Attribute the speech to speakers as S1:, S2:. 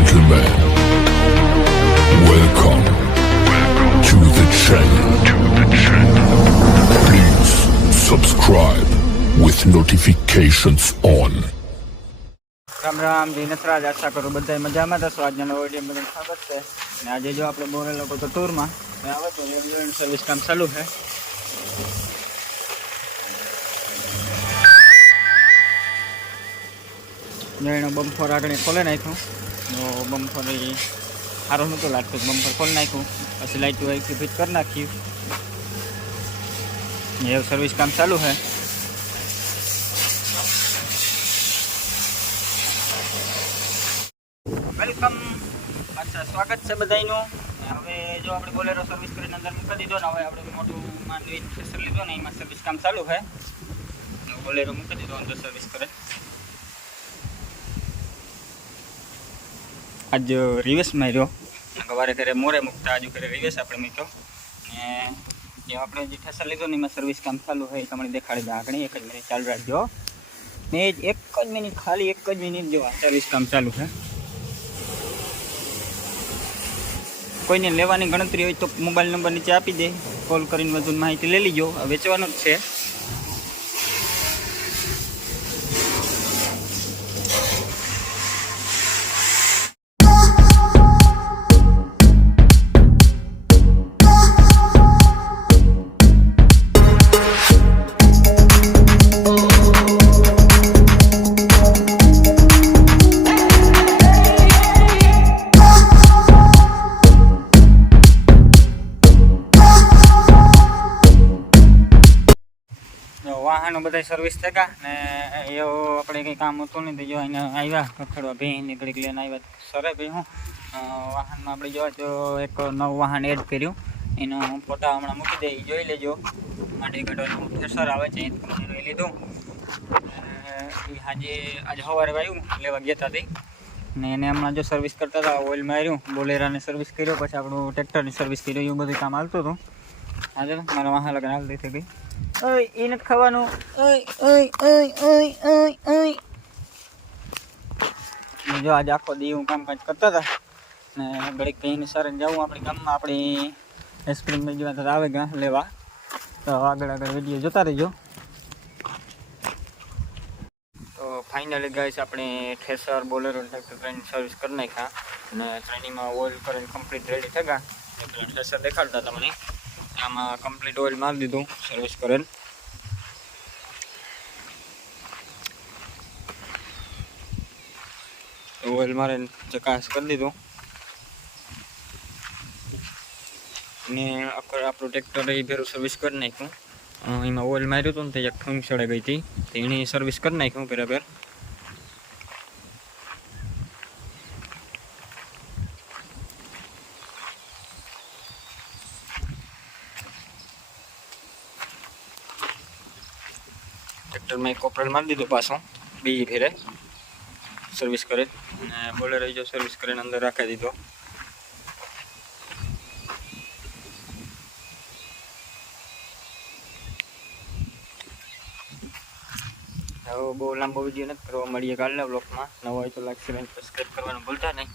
S1: gentlemen, welcome to the channel. Please subscribe with notifications on.
S2: Ram Ram જય નથરાજ આશા કરું બધા મજામાં થશો આજના નવો વીડિયો બધાને સ્વાગત છે. અને આજે જો આપણે બોરે લોકો તો ટૂરમાં ને આવે તો રેગ્યુલર સર્વિસ કામ ચાલુ છે. જો એનો બમ્ફર આગળ ખોલે નાખ્યું. તો બમ્ફર એ સારું નહોતું લાગતું બમ્ફર ખોલી નાખ્યું પછી લાઇટ વાઇટ ફિટ કરી નાખ્યું એવું સર્વિસ કામ ચાલુ છે વેલકમ પાછા સ્વાગત છે બધાયનું ને હવે જો આપણે બોલેરો સર્વિસ કરીને અંદર મૂકી દીધો ને હવે આપણે મોટું માંડવી થ્રેસર લીધો ને એમાં સર્વિસ કામ ચાલુ છે તો બોલેરો મૂકી દીધો અંદર સર્વિસ કરે આજ રિવેસ માર્યો. સવારે ઘરે મોરે મૂકતા, આજુ ઘરે રિવેસ આપણે મૂક્યો. ને જે આપણે જે ઠેસર લીધો ને એમાં સર્વિસ કામ ચાલુ હોય તમને દેખાડી દો આગળ એક જ મિનિટ ચાલુ રાખજો. ને એક જ મિનિટ ખાલી એક જ મિનિટ જો સર્વિસ કામ ચાલુ છે. કોઈને લેવાની ગણતરી હોય તો મોબાઈલ નંબર નીચે આપી દે. કોલ કરીને વધુ માહિતી લઈ લીજો. વેચવાનું જ છે. વાહનો બધા સર્વિસ થયા ને એવું આપણે કંઈ કામ હતું નહીં તો જો એને આવ્યા ખખડવા ભી નીકળી લઈને આવ્યા. સરે ભાઈ હું. વાહનમાં આપણે જોવા તો એક નવું વાહન એડ કર્યું. એનો ફોટા હમણાં મૂકી ઈ જોઈ લેજો. માટી કાઢવાનું થ્રેસર આવે છે એ એ લીધું. એ આજે આજે સવારે આવ્યું, લેવા ગયા હતા ને એને હમણાં જો સર્વિસ કરતા હતા ઓઇલ માર્યું, બોલેરાને સર્વિસ કર્યો, પછી આપણું ટ્રેક્ટરની સર્વિસ કર્યું, એવું બધું કામ હાલતું હતું. આજે મારા વાહન લગ્ન હાલ થઈ ઓય એ નથી ખાવાનું. ઓય ઓય ઓય ઓય ઓય ઓય. જો આજે આખો દી હું કામકાજ કરતા હતા ને ઘડીક કહીને સર જાઉં આપણી ગામમાં આપણી આઈસ્ક્રીમ લઈ જવા આવે ગા લેવા. તો આગળ આગળ વીડિયો જોતા રહેજો. તો ફાઇનલી ગાઈસ આપણે thresher Bolero tractor train service કરી નાખ્યા અને ટ્રેનિંગમાં ઓઇલ કરીને કમ્પ્લીટ રેડી થઈ ગયા ઠેસર દેખાડતા તમને આમાં કમ્પ્લીટ ઓઇલ મારી દીધું સર્વિસ કરેલ. ઓઇલ મારે ચકાસ કરી દીધું. ને આપણું ટ્રેક્ટર એ ભેરું સર્વિસ કરી નાખ્યું. એમાં ઓઇલ માર્યું હતું ને તે એક ઠૂંગ સડે ગઈ હતી. એની સર્વિસ કરી નાખ્યું બરાબર. ટ્રેક્ટરમાં એક કોપરેલ મારી દીધું પાછું. બીજી ફેરે સર્વિસ કરે. અને બોલેરો જો સર્વિસ કરીને અંદર રાખી દીધો. હવે બહુ લાંબો વીડિયો નથી કરવા મળીએ કાલના બ્લોકમાં નવો હોય તો લાઈક શેર સબસ્ક્રાઈબ કરવાનું ભૂલતા નહીં.